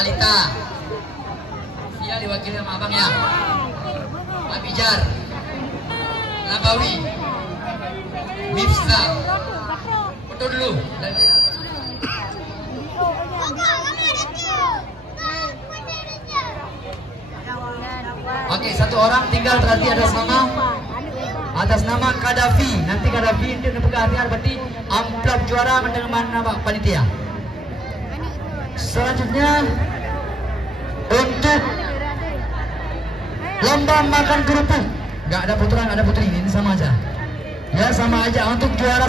Alita. Dia diwakili sama abangnya. Abijar. Nabawi. Mifsa. Foto dulu. Oke, satu orang tinggal berarti atas nama Kadafi. Nanti Kadafi itu pegang berarti amplop juara dengan nama panitia. Selanjutnya untuk lomba makan kerupuk, nggak ada putra nggak ada putri, ini sama aja. Ya sama aja. Untuk juara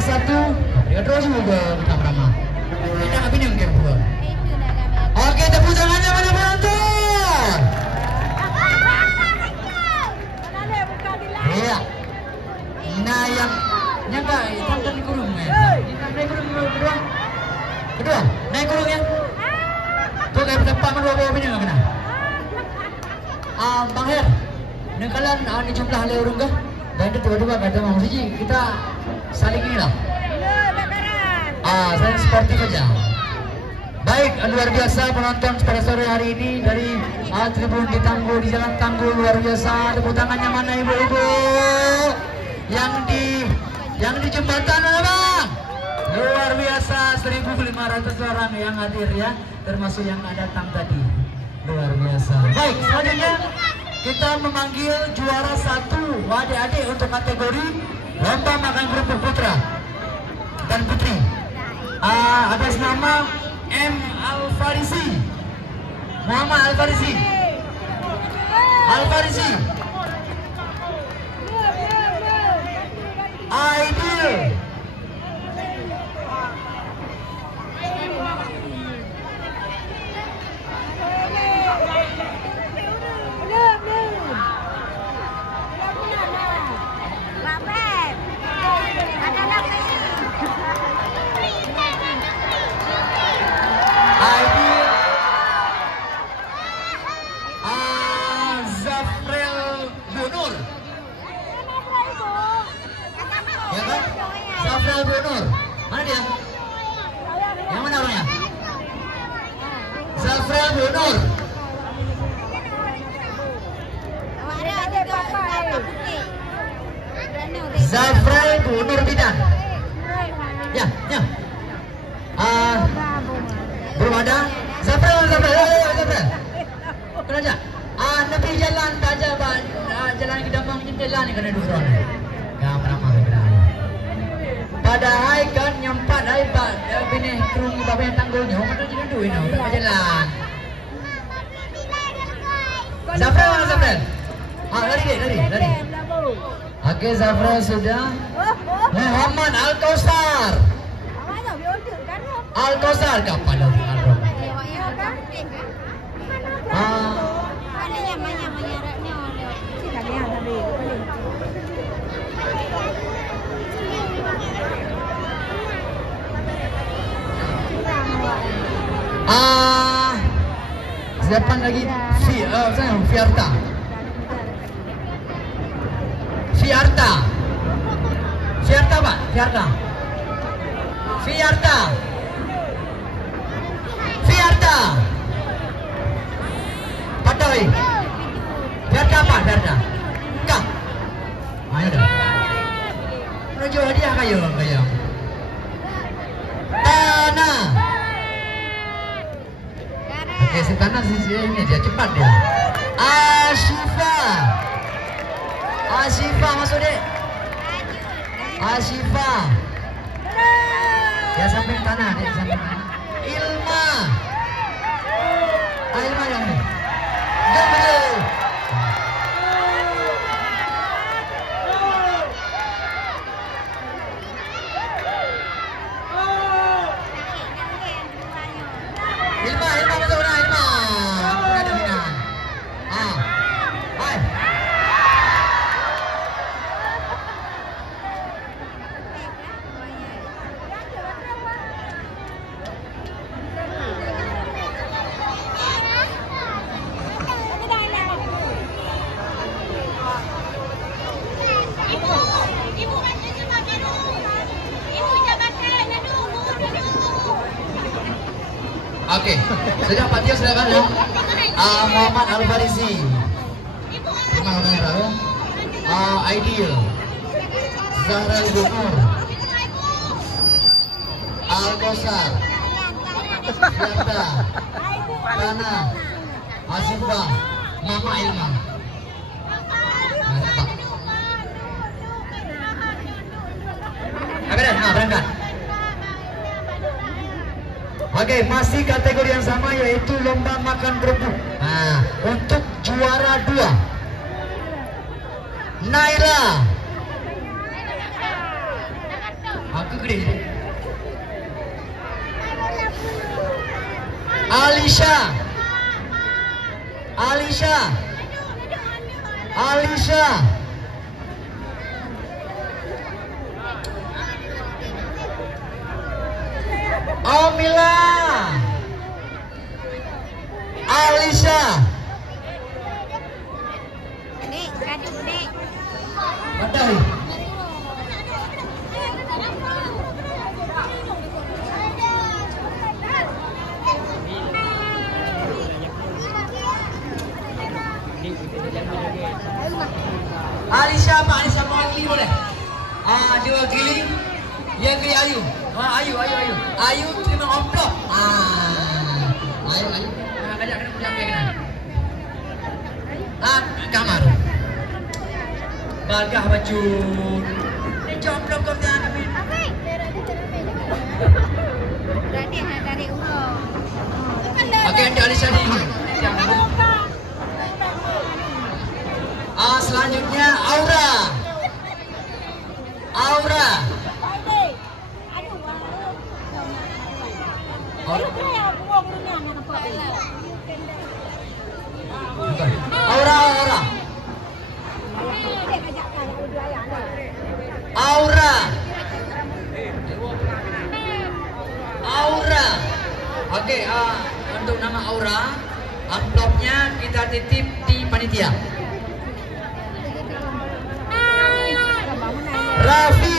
satu, ya terus juga pertama. Kita nggak pinjam game bro. Oke, tepuk tangannya mana penonton? Iya. Nah yang nyangka naik kurung ya. Naik kurung kedua, naik kurung ya. Tuh kayak bertempat bawa pinjam nggak kena. Bang Her, ini kalian ini jumlah oleh urung kah? Dan itu tiba-tiba kata Bang Siji, kita saling inilah. Saling sportif aja. Baik, luar biasa penonton pada sore hari ini dari Tribun di Tangguh, di Jalan Tangguh, luar biasa. Tepuk tangannya mana ibu-ibu? Yang di jembatan mana bang? Luar biasa, 1.500 orang yang hadir ya, termasuk yang datang tadi. Luar biasa. Baik, selanjutnya kita memanggil juara satu adik-adik untuk kategori lomba makan kerupuk putra dan putri. Atas nama Al-Farisi, Muhammad Al-Farisi, Aidil, mana dia? Yang mana orangnya? Zafral Bunur. Zafral Bunur Bidan. Ya. Belum ada. Zafral. Kerja. Nabi jalan aja ban. Jalan ke Dambang jendela ni kena duduk orang. Gak ramah gerai. Padahal kan nyempat hebat. Bini kerung bapa yang tanggulnya. Mana jadi duit no. Jalan. Zafral mana Zafral? Lari. Oke, Zafral sudah. Muhammad Al-Kausar. Al-Kausar kapan lagi Al-Rom? Siapa lagi? Fiarta. Pak. Fiarta. Padahal. Fiarta apa? Kah? Ayo dah. Menuju hadiah kayu. Tanah. Oke, si tanah ini dia cepat dia. Asyifa masuk dek. Asyifa. Ya samping tanah dek, samping tanah. Ilma yang ini. Gabriel. Ilma masuk dah Ilma. Ada binaan. Hai. Oke, sudah Pak Tio silakan ya. Muhammad Al-Farisi. Kenal merah ya. Aidil. Zahra Ibnur. Al-Kosar. Sianta. Rana. Asifah. Mama Ilma. Berangkat. Oke, masih kategori yang sama yaitu lomba makan kerupuk. Nah, untuk juara 2 Naila. Aku gede. Alisha. Omila. Alisha. Dek, gaduh, Dek. Pandai. Alisha mewakili boleh? Diwakili yang ke Ayu. Ayu terima amplop. Ayu. Ajak kena. Kamar. Bagah baju. Ini amplop kau jangan ambil. Berarti dari umur. Oke, Alisha di. Selanjutnya Aura. Aura. Oke, untuk nama Aura, amplopnya kita titip di panitia. Raffi.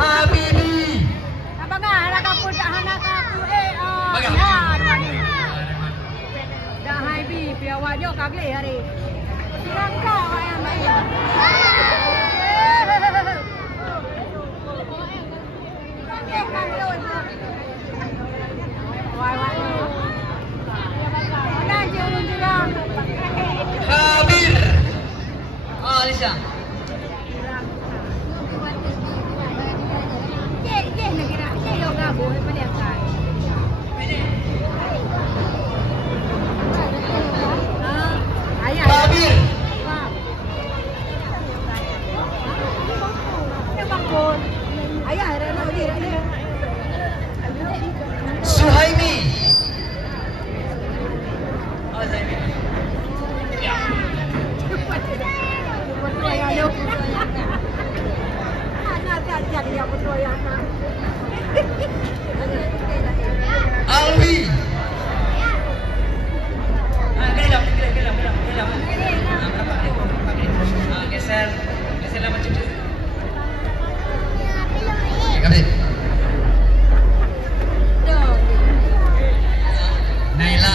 Habibi. Abang anak aku dah anak aku dah Habibi piawanya kagak hari. Silang kau yang main. Habir. Alisha. Habir. Suhaimi. Alwi. Geser lama cucu. Naila.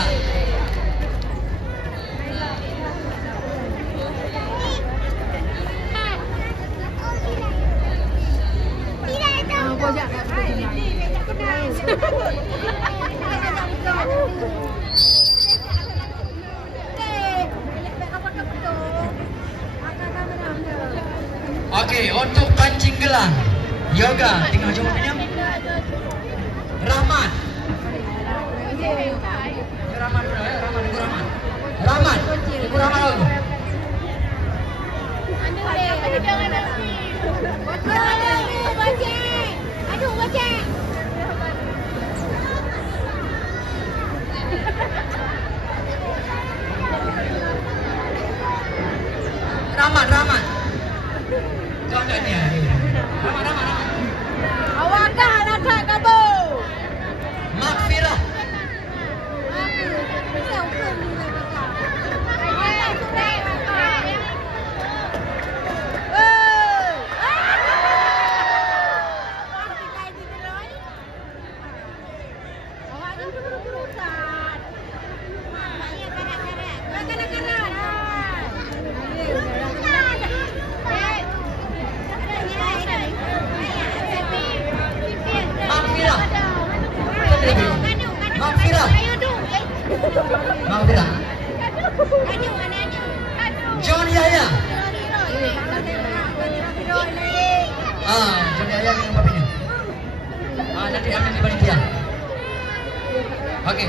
Oke, untuk pancing gelang yoga tinggal coba pinjam. Rahmat. Rahmat. Ibu Rahmat. Aduh, bocek. Drama. Contohnya. Drama. Awak dah nak kamu. Makfirah. Makfirah. John Yahya. John Yahya yang papinya. Nanti akan di panitia. Oke.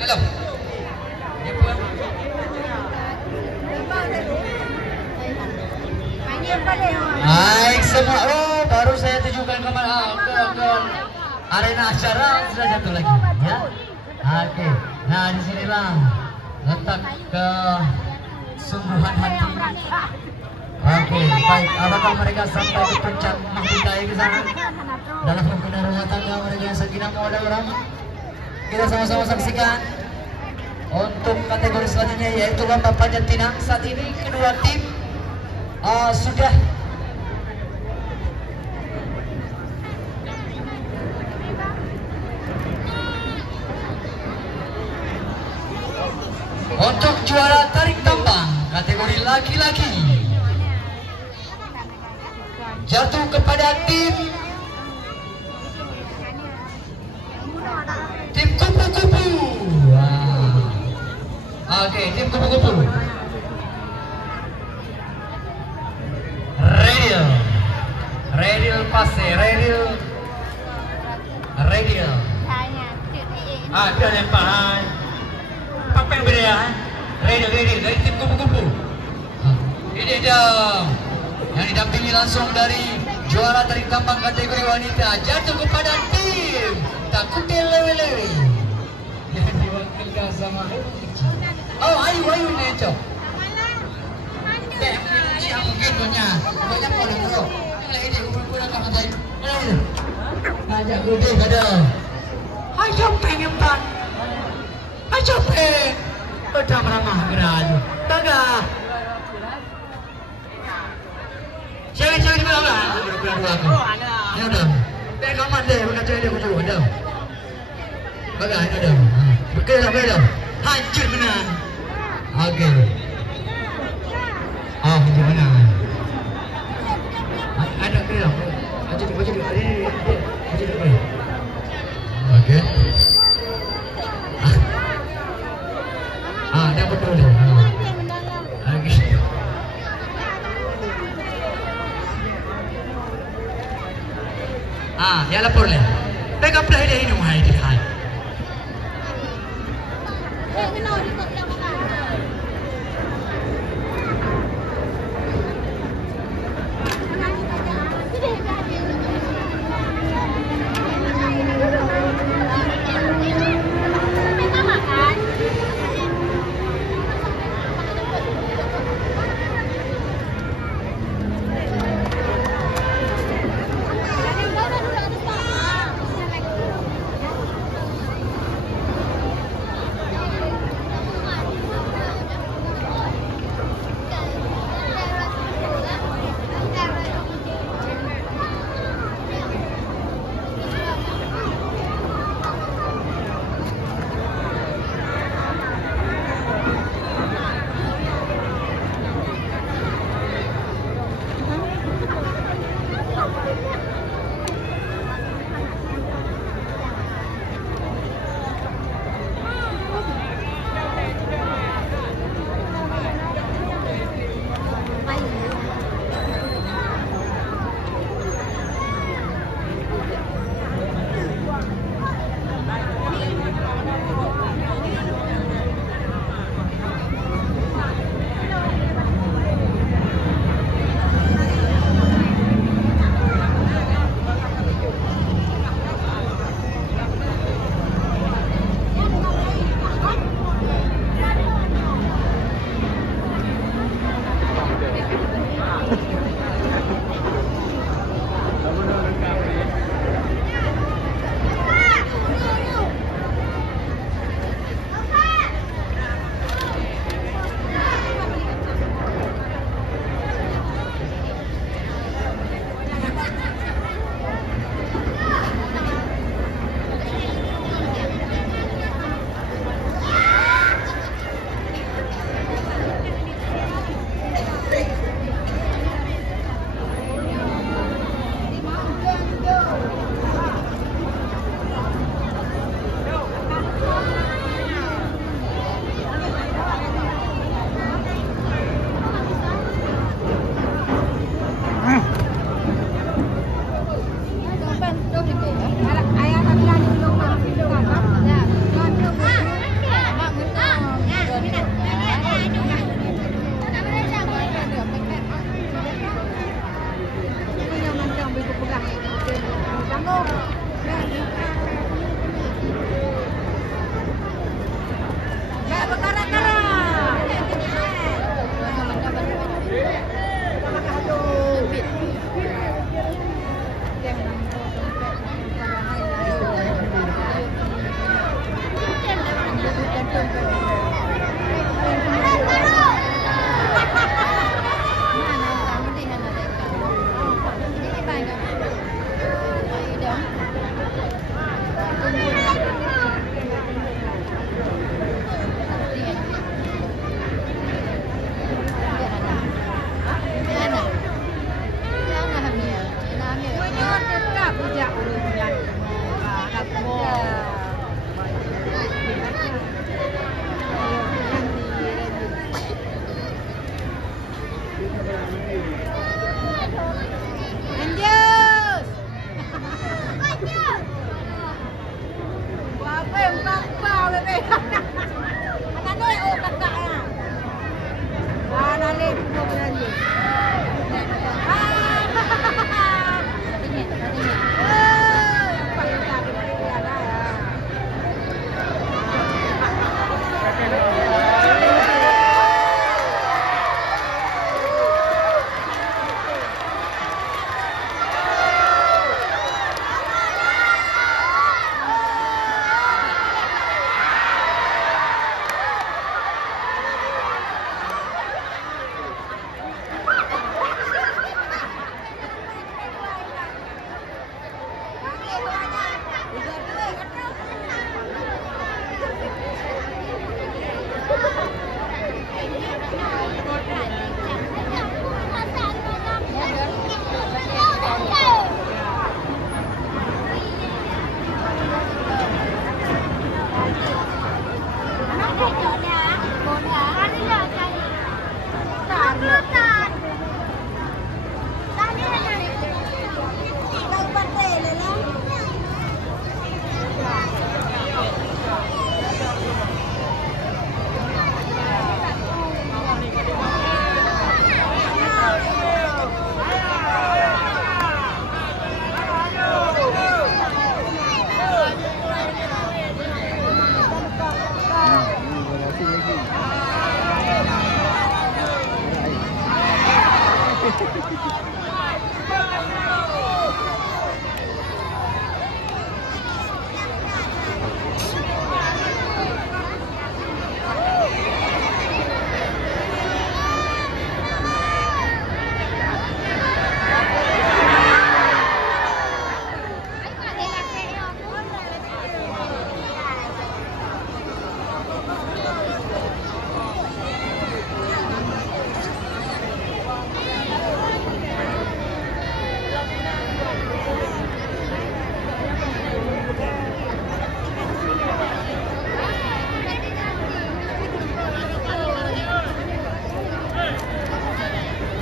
Halo. Baik semua. Oh, baru saya tujukan ke arena acara sudah satu lagi, ya. Oke. Nah, disinilah letak kesungguhan hati. Oke, baik. Apakah mereka sampai ke puncak mahkota ke sana? Dalam hubungan rumah tangga mereka yang sakinah mawaddah warahmah. Kita sama-sama saksikan untuk kategori selanjutnya yaitu lomba panjat pinang. Saat ini kedua tim sudah untuk juara tarik tambang kategori laki-laki jatuh kepada tim kupu-kupu. Oke, tim kupu-kupu. Radial pase, radial. Dia lempar. Apa yang beda ya? Radial dari tim kupu-kupu. Ini dia yang didampingi langsung dari juara tarik tambang kategori wanita jatuh kepada tim Takute Lewe-Lewe yang diwakilkan sama Ayu Neco. Siapa mungkin banyak boleh bro. Ini kumpul-kumpul akan ada. Ajak gede ada. Ayo pengen pan. Ayo pengen. Udah meramah geraju. Bagah. Cewek-cewek di mana? Ya udah. Biar kaman deh, bukan cewek dia kucu. Ada. Bagai ada. Betul. Hancur benar. Oke. Hancur benar. Ada kira. Baju. Oke. Dia betul deh. Oke. Ya lapor le. Backup play deh ini mahal di hal.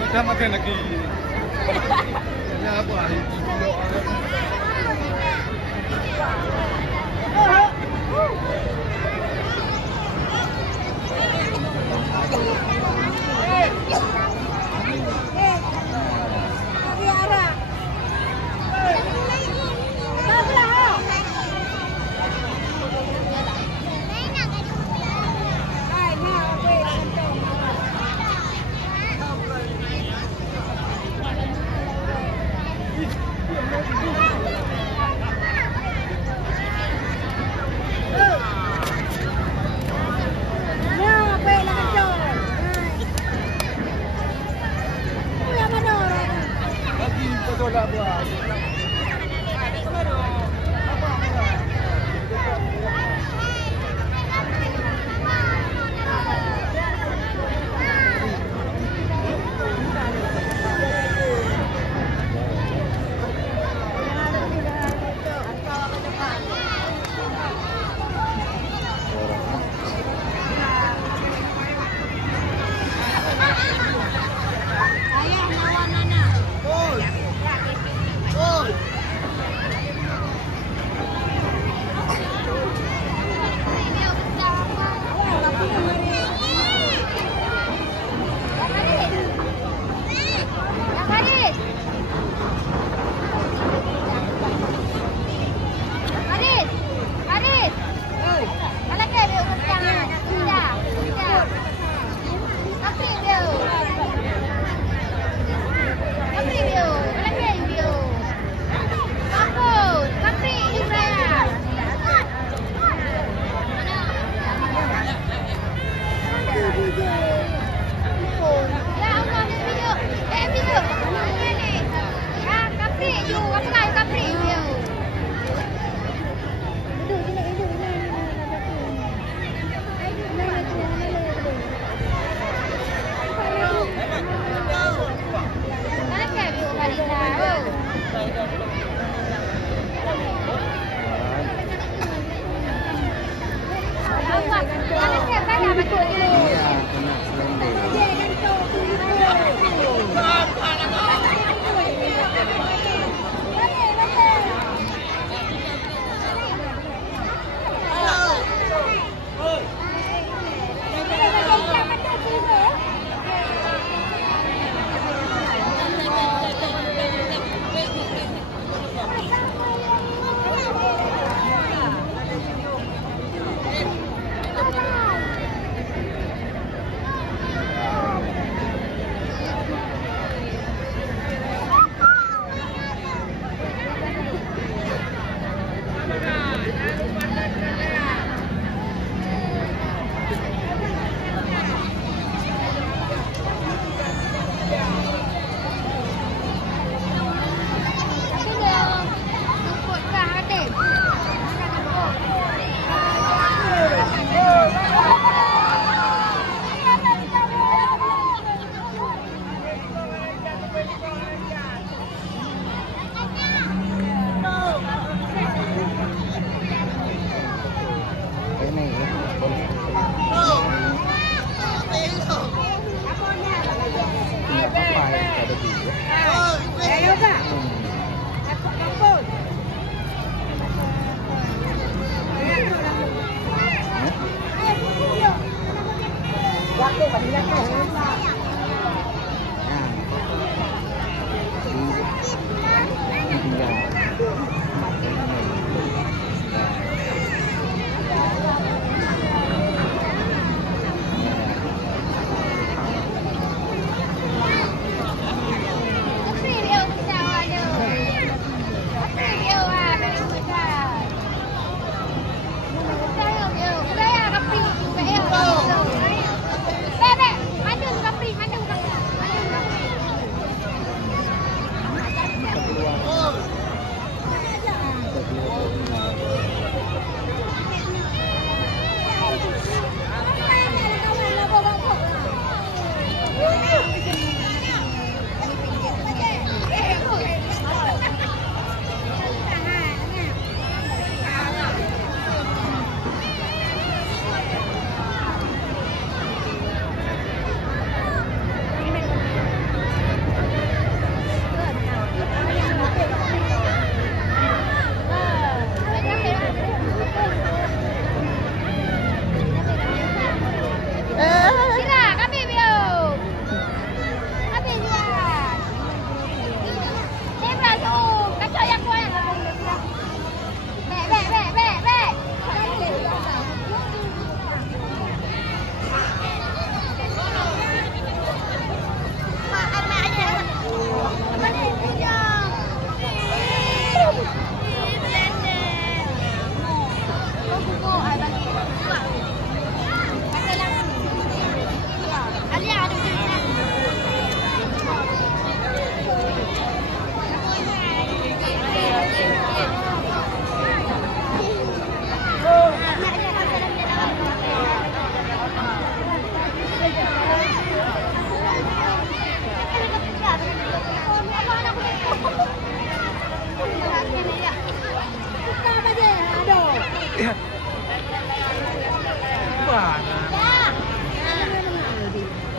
Sama kayak lagi. Ya apa?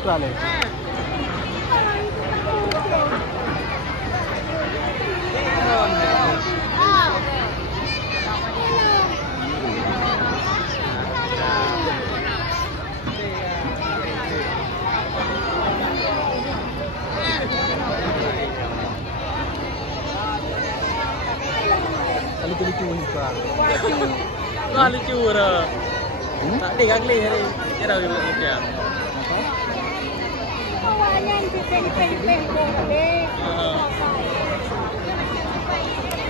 Vale. Lucu-lucu juga. Wah lucu dah. Tak ada kagli hari. Kira dia buat macam. Awalnya dipeng-peng boleh.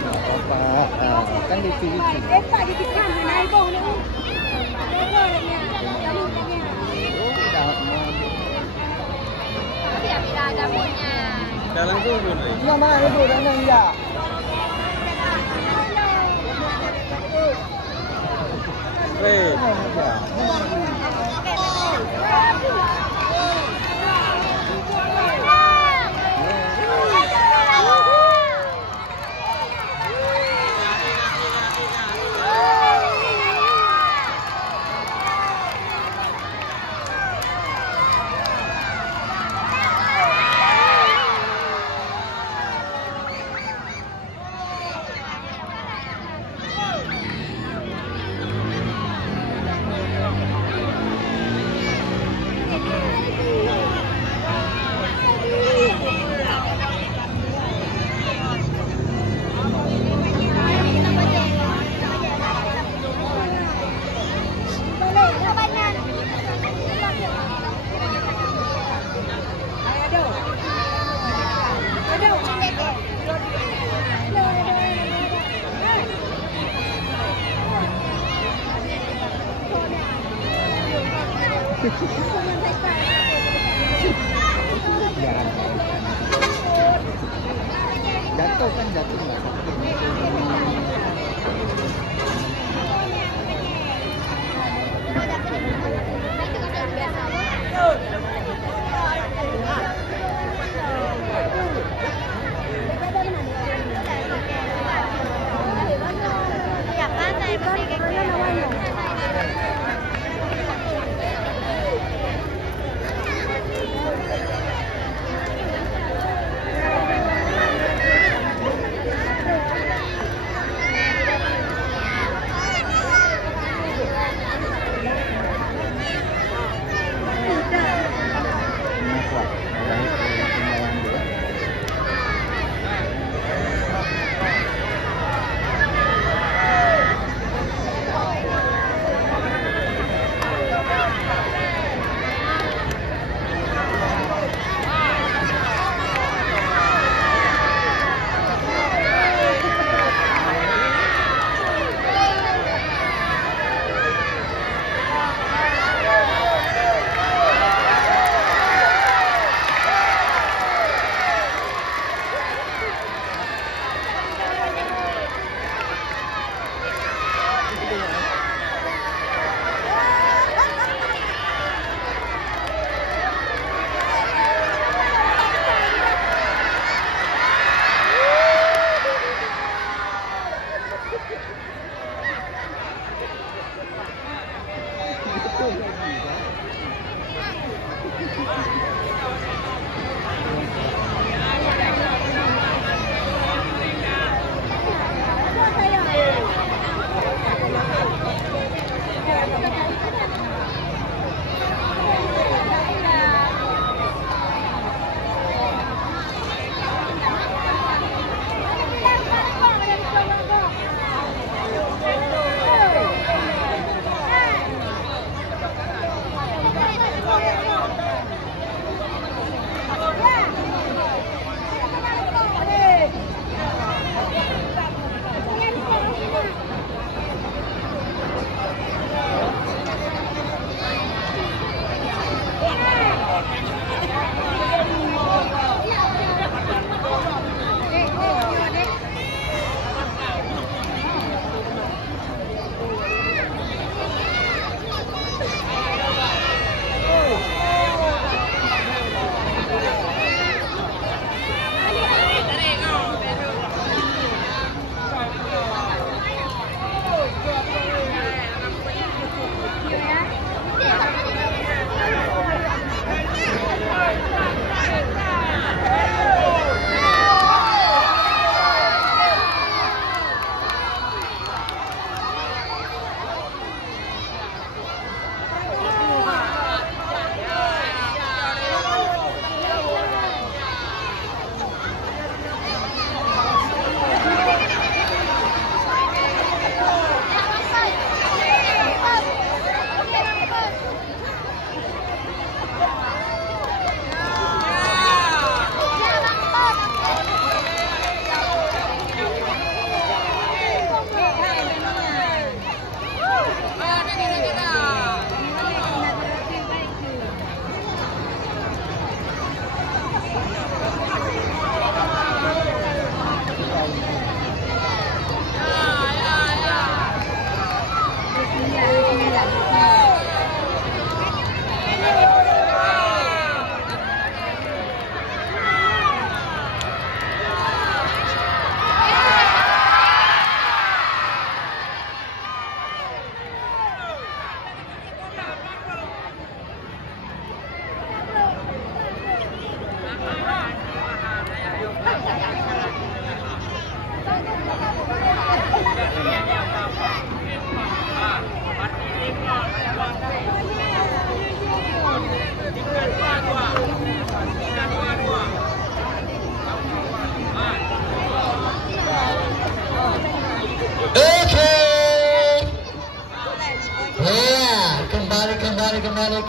Apa? Kan lucu-lucu. Tak ditikam naik bau ni. Lebarnya. Biar ada punya. Dah langsung pun. Mana itu dah ya. Weh. Jatuh kan jatuh.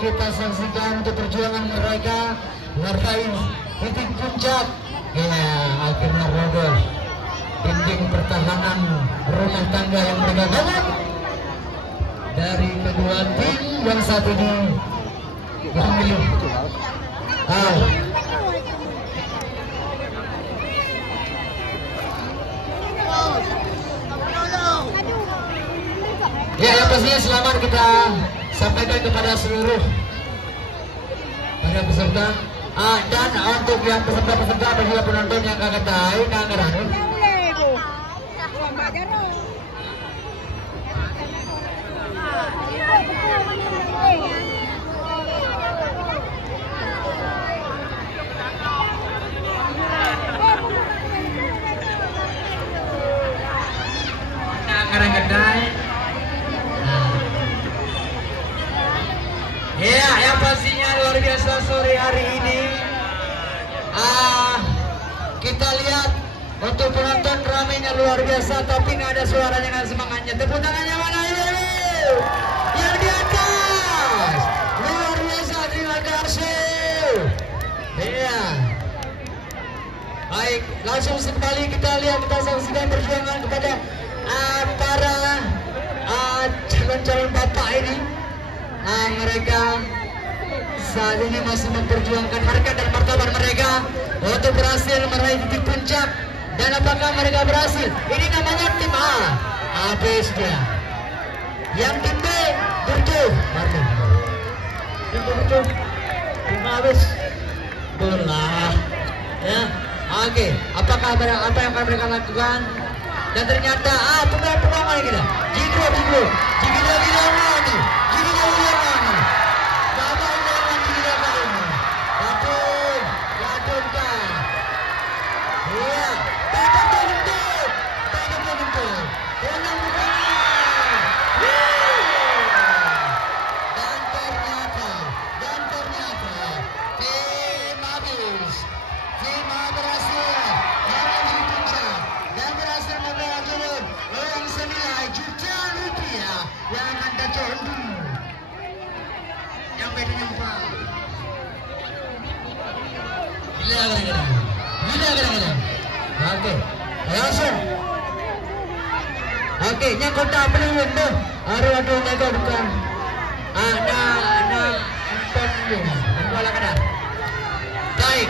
kita saksikan untuk perjuangan mereka meraih titik puncak. Ya, akhirnya roboh dinding pertahanan rumah tangga yang mereka bangun dari kedua tim yang saat ini memilih. Ya, yang pastinya selamat kita sampaikan kepada seluruh para peserta. Dan untuk yang peserta-peserta dan juga penonton yang kakak tahu kangeran. Ya, yang pastinya luar biasa sore hari ini. Kita lihat untuk penonton ramainya luar biasa, tapi nggak ada suaranya, nggak semangatnya. Tepuk tangannya mana ini? Yang di atas, luar biasa, terima kasih. Iya. Baik, langsung kembali kita lihat, kita saksikan perjuangan kepada para calon-calon bapak ini. Mereka saat ini masih memperjuangkan harkat dan martabat mereka untuk berhasil meraih titik puncak. Dan apakah mereka berhasil? Ini namanya tim A. Habis dia. Yang tim B bertuh. Tim bertuh. Tim habis. Bola. Ya. Oke. Apakah apa yang akan mereka lakukan? Dan ternyata pemain lagi kita. Jidro. Oke, langsung. Oke, yang kota pelindung tuh. Aduh, mereka bukan. Ada bola kada. Baik,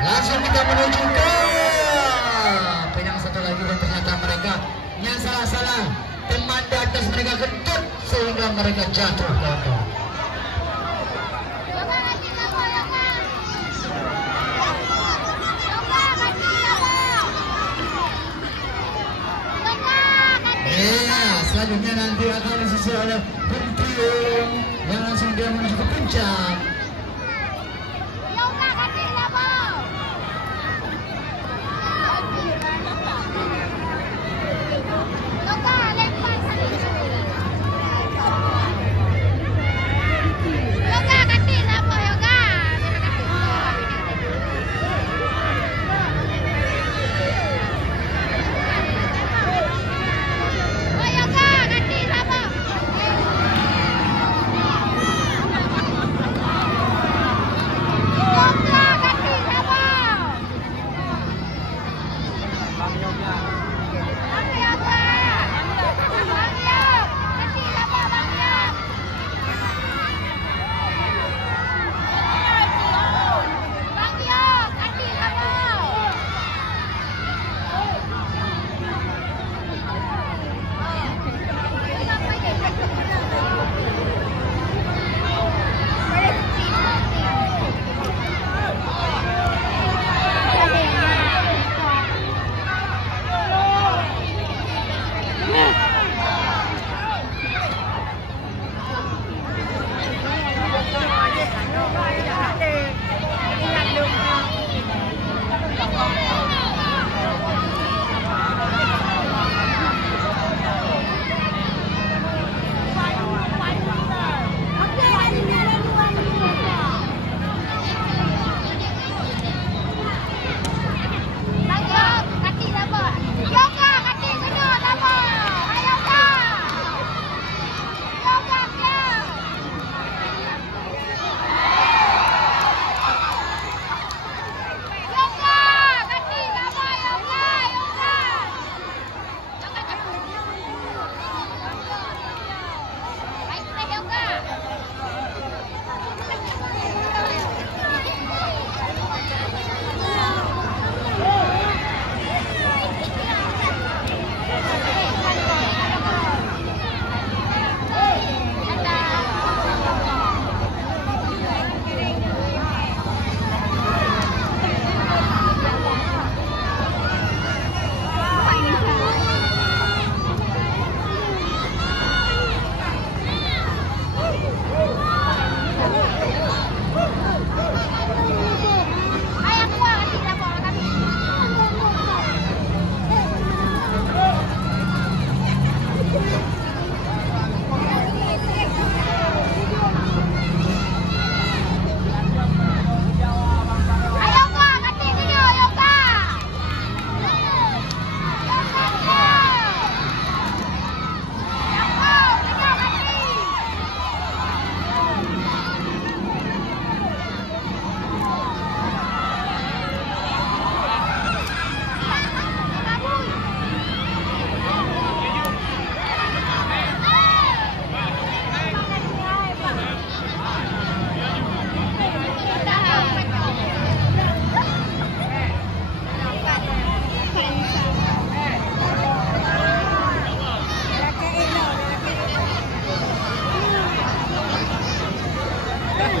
langsung kita menuju ke yang satu lagi dan ternyata mereka yang salah teman di atas mereka kentut sehingga mereka jatuh ke bawah. Selanjutnya nanti akan disusul oleh Buntiung yang langsung dia menuju ke puncak.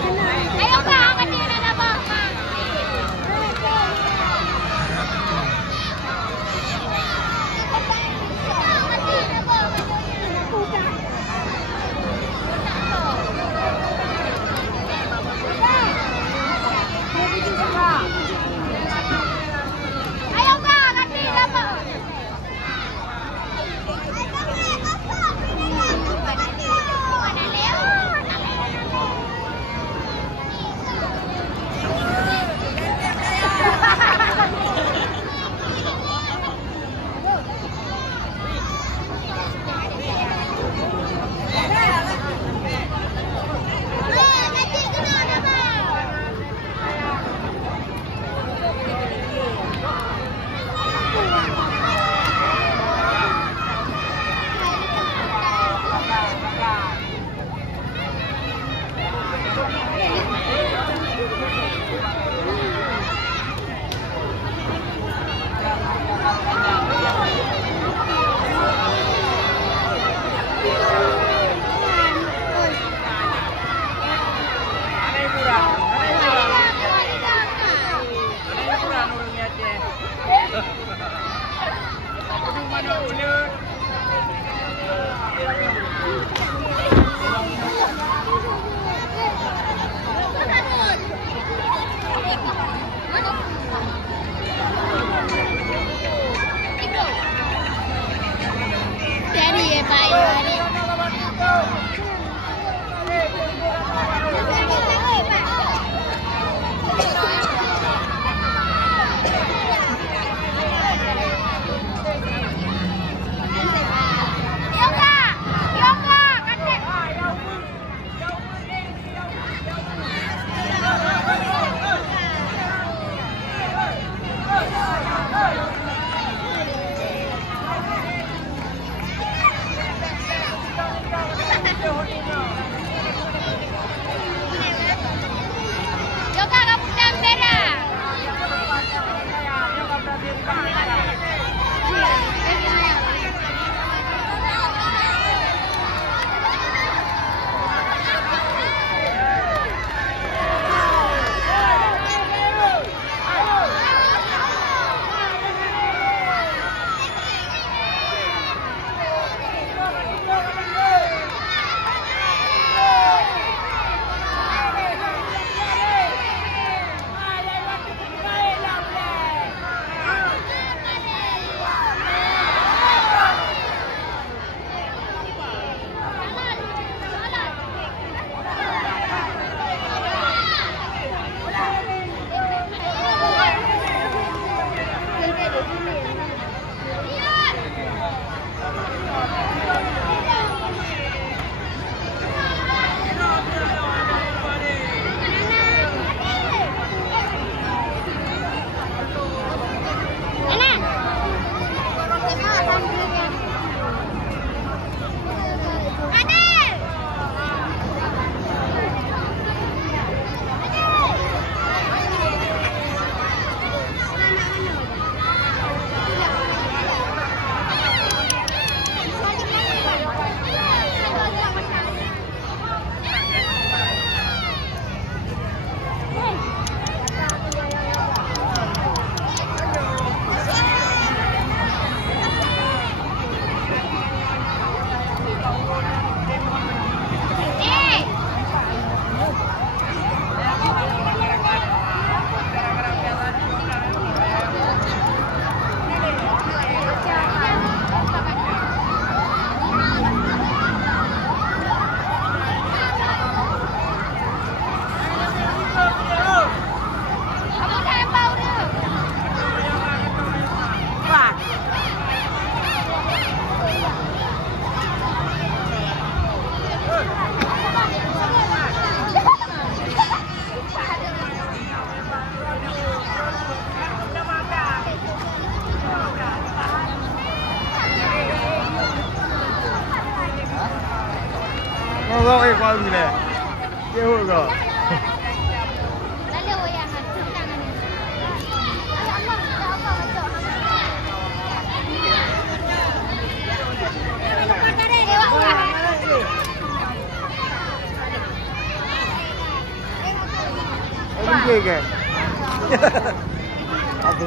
Ayo Kak, kanina na ba? Ayo Kak, kanina ba? Ngomong qua gì nè. Kêu hội rồi. Oke guys. Apa?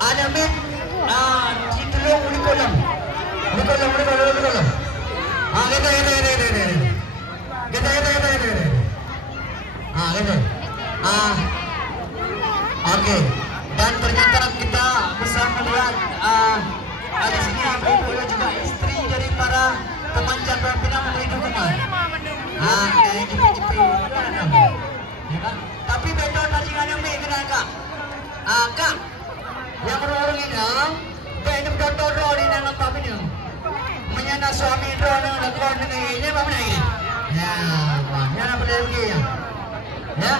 Ada mit ditulung di kolam. Oke. Dan ternyata kita bisa melihat ada sini Abri Boyo juga istri dari para teman Chandra Pinang memberi dukungan. Kayak gitu. Ya kan? Tapi betul tadi ada mi kena kak. Kak, yang orang ini, benar betul orang ini nak apa ni? Menyana suami orang nak kau ni apa ni? Ya, mana boleh pergi ya? Ya,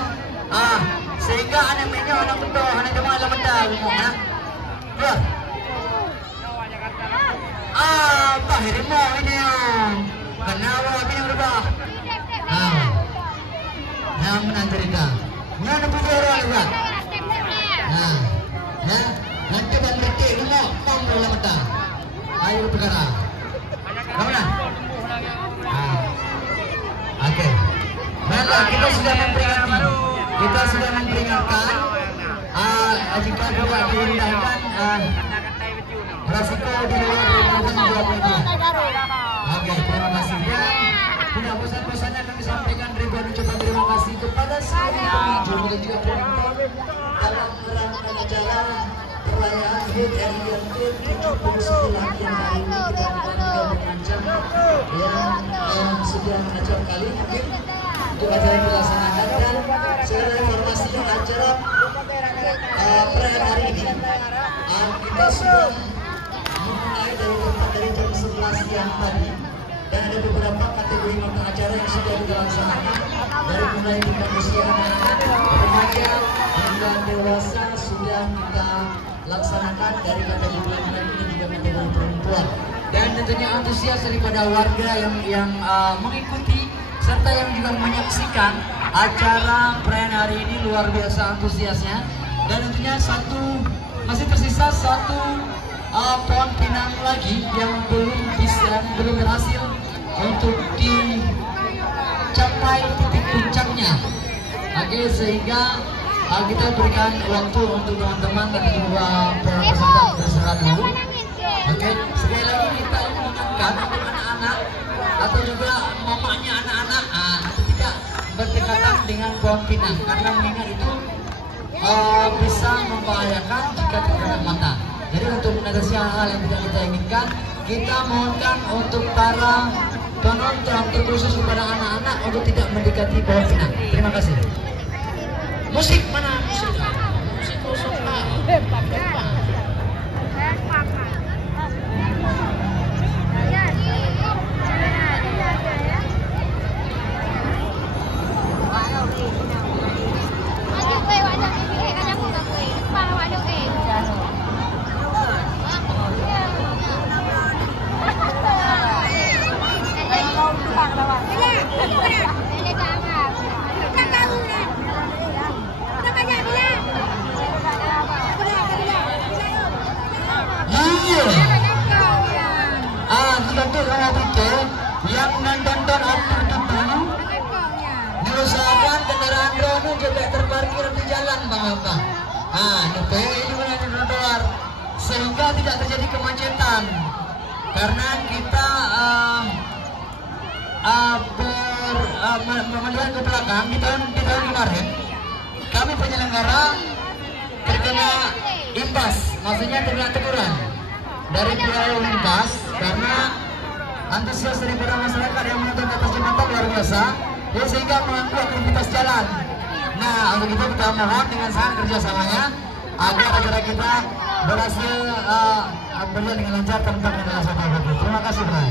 sehingga anak minyak anak betul anak cuma alam mental, ya. Dua. Apa harimau ini? Kenapa ini berubah? Yang menantarika. Yang punya orang juga. Nanti berarti rumah pom dalam mata. Ayo perkara. Kamu Oke. Baiklah, kita sudah memperingatkan. Jika juga diindahkan resiko di luar rumah. Oke, terima kasih. Dan tidak bosan-bosannya kami sampaikan ribuan ucapan terima kasih kepada semua pengunjung dan juga penonton dalam rangkaian acara perayaan HUT RI yang ke-79 yang hari ini kita akan mengancam yang sudah mengancam kali mungkin untuk acara yang dilaksanakan. Dan secara informasi acara perayaan hari ini kita sudah memulai dari jam 11 siang tadi. Dan ada beberapa kategori nonton acara yang sudah dilaksanakan dari mulai tingkat usia anak-anak, remaja hingga dewasa sudah kita laksanakan dari kategori laki-laki dan juga kategori perempuan. Dan tentunya antusias daripada warga yang mengikuti serta yang juga menyaksikan acara perayaan hari ini luar biasa antusiasnya. Dan tentunya masih tersisa satu pohon pinang lagi yang belum berhasil untuk dicapai titik puncaknya. Oke, sehingga kita berikan waktu untuk teman-teman dan juga peserta berserah dulu. Oke, sekali lagi kita ingatkan untuk anak-anak atau juga mamanya anak-anak tidak berdekatan dengan pohon pinang karena mengingat itu bisa membahayakan jika terkena mata. Jadi untuk mengatasi hal-hal yang tidak kita inginkan, kita mohonkan untuk para penonton terkhusus kepada anak-anak untuk tidak mendekati pohon pinang. Terima kasih. Musik mana? Musik kosong. Yang nonton diusahakan kendaraan drone juga terparkir di jalan Bang. Trotoar sehingga tidak terjadi kemacetan karena kita melihat ke belakang di tahun kemarin kami penyelenggara terkena imbas, maksudnya terkena teguran dari pihak lalu lintas karena antusias dari para masyarakat yang menonton di atas jembatan luar biasa, ya, sehingga mengganggu aktivitas jalan. Nah, untuk itu kita mohon dengan sangat kerjasamanya agar acara kita berhasil berjalan dengan lancar tanpa kendala apapun. Terima kasih, Bray.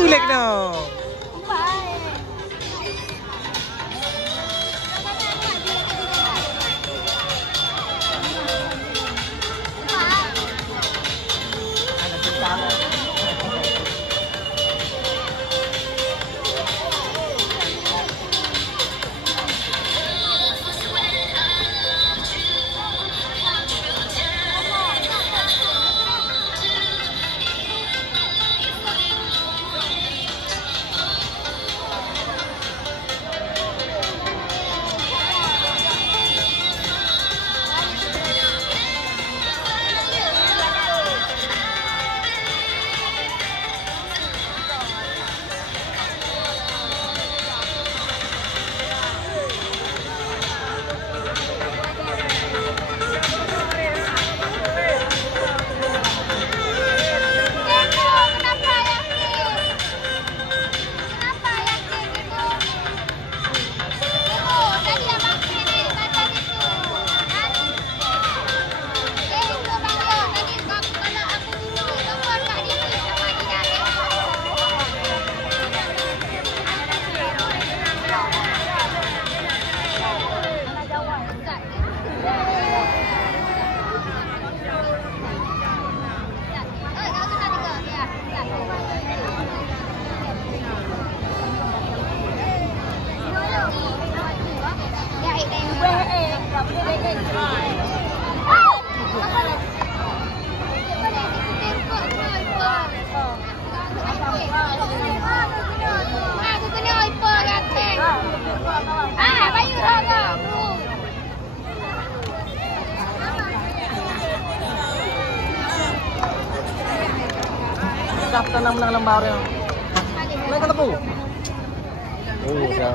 Ulek no. Kapten ng mga lambaw rin. May ka na po. Oo, siya.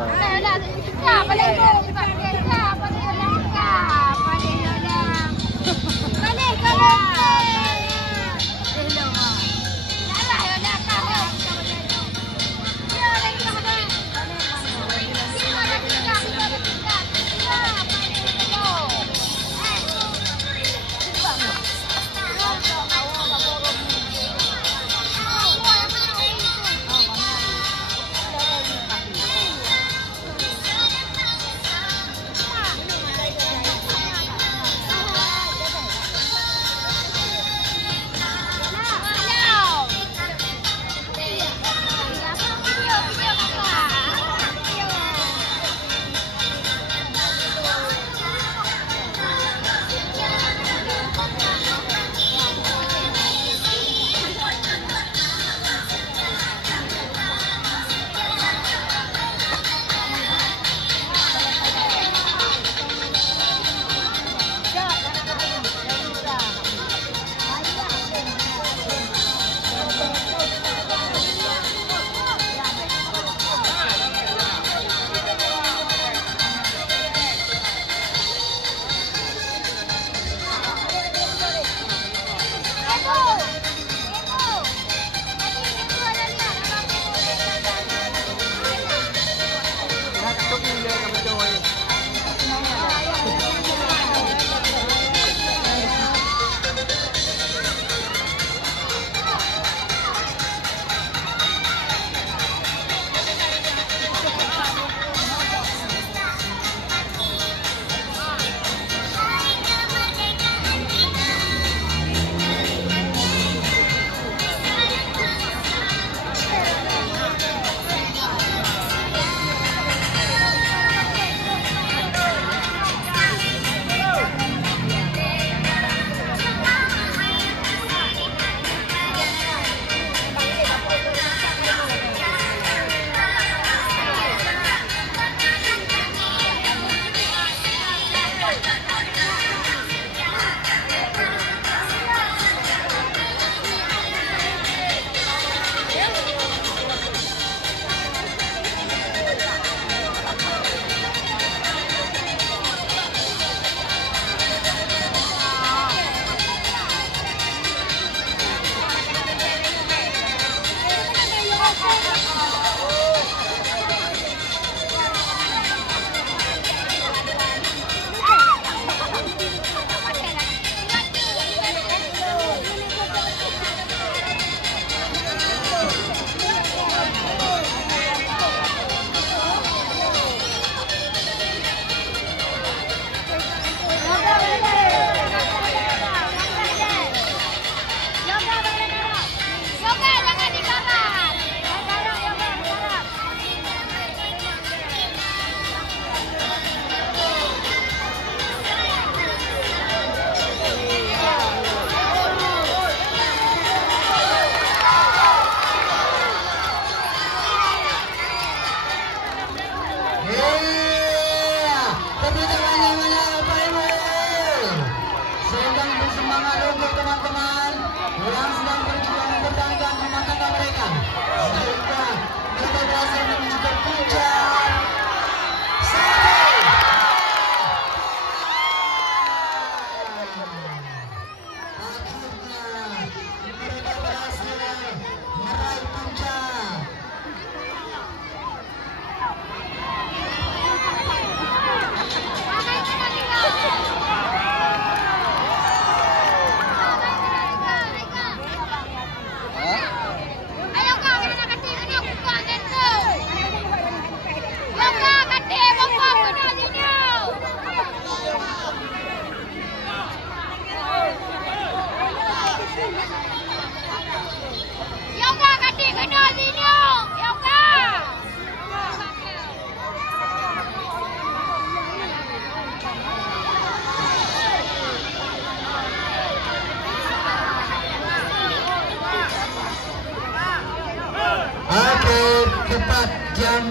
Tepat jam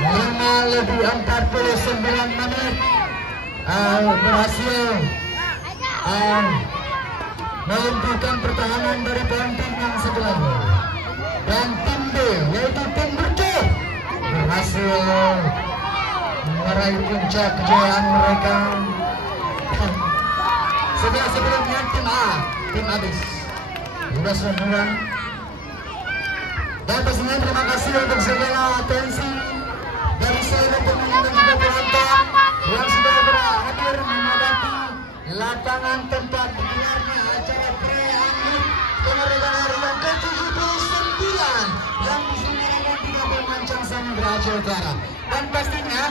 5:49 berhasil melumpuhkan pertahanan dari tim yang sebelah, dan tim B yaitu tim Berjuang berhasil meraih puncak kejayaan mereka. Sebelumnya tim A, tim habis sudah semua. Dan pastinya terima kasih untuk segala atensi dari seluruh pemain dan juga penonton yang sudah berhadir memadati lapangan tempat digelarnya acara perayaan kemerdekaan hari yang ke-79 yang diselenggarakan di Kabupaten Mancang Samudra Aceh Utara. Dan pastinya